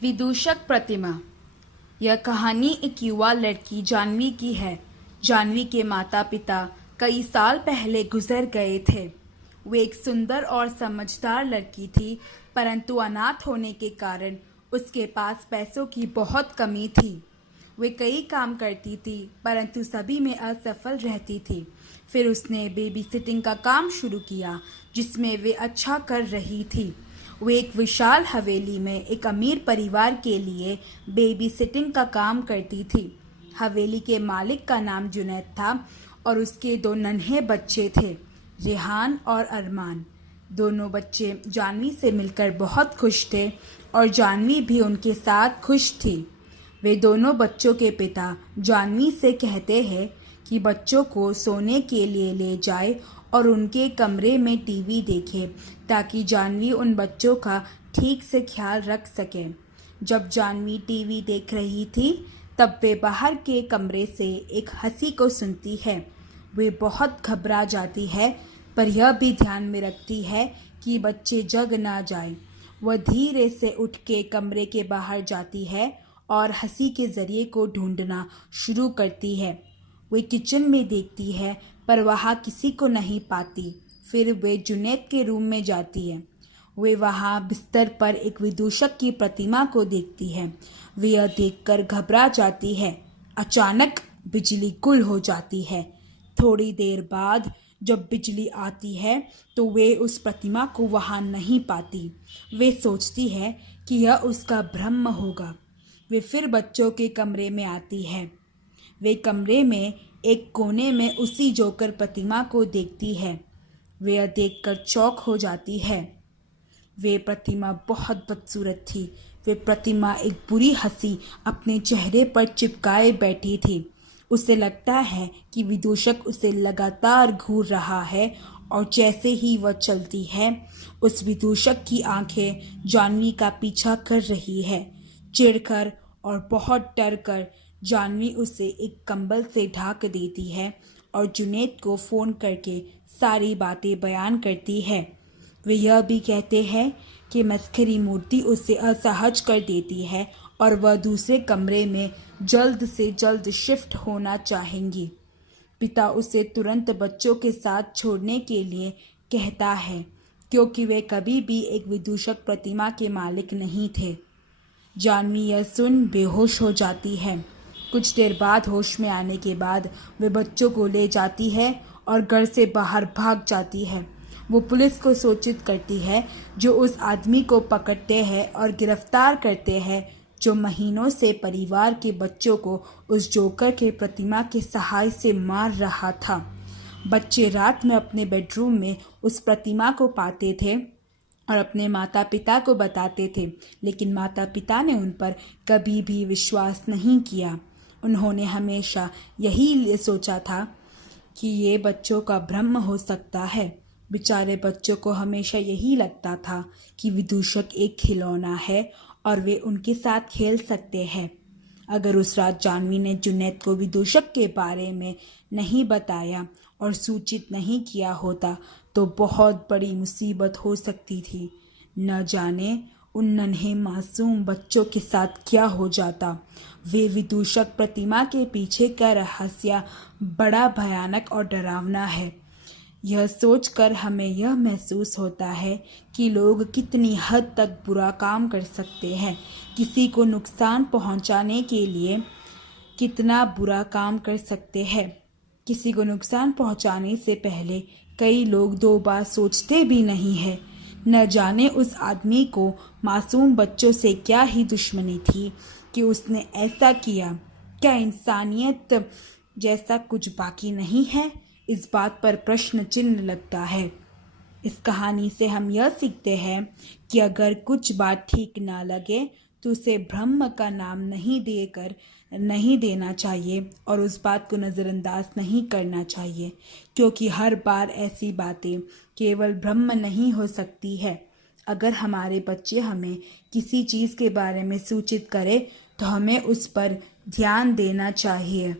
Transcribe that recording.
विदूषक प्रतिमा। यह कहानी एक युवा लड़की जानवी की है। जानवी के माता पिता कई साल पहले गुजर गए थे। वे एक सुंदर और समझदार लड़की थी, परंतु अनाथ होने के कारण उसके पास पैसों की बहुत कमी थी। वे कई काम करती थी, परंतु सभी में असफल रहती थी। फिर उसने बेबी सिटिंग का काम शुरू किया, जिसमें वे अच्छा कर रही थी। वे एक विशाल हवेली में एक अमीर परिवार के लिए बेबी सिटिंग का काम करती थी। हवेली के मालिक का नाम जुनैद था और उसके दो नन्हे बच्चे थे, रेहान और अरमान। दोनों बच्चे जानवी से मिलकर बहुत खुश थे और जानवी भी उनके साथ खुश थी। वे दोनों बच्चों के पिता जानवी से कहते हैं कि बच्चों को सोने के लिए ले जाए और उनके कमरे में टीवी देखे, ताकि जानवी उन बच्चों का ठीक से ख्याल रख सके। जब जानवी टीवी देख रही थी, तब वे बाहर के कमरे से एक हंसी को सुनती है। वे बहुत घबरा जाती है, पर यह भी ध्यान में रखती है कि बच्चे जग ना जाए। वह धीरे से उठ के कमरे के बाहर जाती है और हंसी के जरिए को ढूंढना शुरू करती है। वे किचन में देखती है, पर वहाँ किसी को नहीं पाती। फिर वे जुनैद के रूम में जाती है। वे वहाँ बिस्तर पर एक विदूषक की प्रतिमा को देखती है। वे यह देखकर घबरा जाती है। अचानक बिजली गुल हो जाती है। थोड़ी देर बाद जब बिजली आती है, तो वे उस प्रतिमा को वहाँ नहीं पाती। वे सोचती है कि यह उसका भ्रम होगा। वे फिर बच्चों के कमरे में आती है। वे कमरे में एक कोने में उसी जोकर प्रतिमा को देखती है। वे यह देखकर चौंक हो जाती है। वे प्रतिमा बहुत बदसूरत थी। वे प्रतिमा एक बुरी हंसी अपने चेहरे पर चिपकाए बैठी थी। उसे लगता है कि विदूषक उसे लगातार घूर रहा है, और जैसे ही वह चलती है, उस विदूषक की आंखें जानवी का पीछा कर रही है। चिढ़कर और बहुत डर कर जानवी उसे एक कंबल से ढक देती है और जुनैद को फ़ोन करके सारी बातें बयान करती है। वे यह भी कहते हैं कि मस्खरी मूर्ति उसे असहज कर देती है और वह दूसरे कमरे में जल्द से जल्द शिफ्ट होना चाहेंगी। पिता उसे तुरंत बच्चों के साथ छोड़ने के लिए कहता है, क्योंकि वे कभी भी एक विदूषक प्रतिमा के मालिक नहीं थे। जानवी यह सुन बेहोश हो जाती है। कुछ देर बाद होश में आने के बाद वे बच्चों को ले जाती है और घर से बाहर भाग जाती है। वो पुलिस को सूचित करती है, जो उस आदमी को पकड़ते हैं और गिरफ्तार करते हैं, जो महीनों से परिवार के बच्चों को उस जोकर के प्रतिमा के सहाय से मार रहा था। बच्चे रात में अपने बेडरूम में उस प्रतिमा को पाते थे और अपने माता पिता को बताते थे, लेकिन माता पिता ने उन पर कभी भी विश्वास नहीं किया। उन्होंने हमेशा यही सोचा था कि ये बच्चों का भ्रम हो सकता है। बेचारे बच्चों को हमेशा यही लगता था कि विदूषक एक खिलौना है और वे उनके साथ खेल सकते हैं। अगर उस रात जानवी ने जुनैद को विदूषक के बारे में नहीं बताया और सूचित नहीं किया होता, तो बहुत बड़ी मुसीबत हो सकती थी। न जाने उन नन्हे मासूम बच्चों के साथ क्या हो जाता। वे विदूषक प्रतिमा के पीछे का रहस्य बड़ा भयानक और डरावना है। यह सोचकर हमें यह महसूस होता है कि लोग कितनी हद तक बुरा काम कर सकते हैं। किसी को नुकसान पहुंचाने के लिए कितना बुरा काम कर सकते हैं। किसी को नुकसान पहुंचाने से पहले कई लोग दो बार सोचते भी नहीं है। न जाने उस आदमी को मासूम बच्चों से क्या ही दुश्मनी थी कि उसने ऐसा किया। क्या इंसानियत जैसा कुछ बाकी नहीं है? इस बात पर प्रश्न चिन्ह लगता है। इस कहानी से हम यह सीखते हैं कि अगर कुछ बात ठीक ना लगे, तो उसे भ्रम का नाम नहीं देना चाहिए और उस बात को नज़रअंदाज नहीं करना चाहिए, क्योंकि हर बार ऐसी बातें केवल भ्रम नहीं हो सकती है। अगर हमारे बच्चे हमें किसी चीज़ के बारे में सूचित करें, तो हमें उस पर ध्यान देना चाहिए।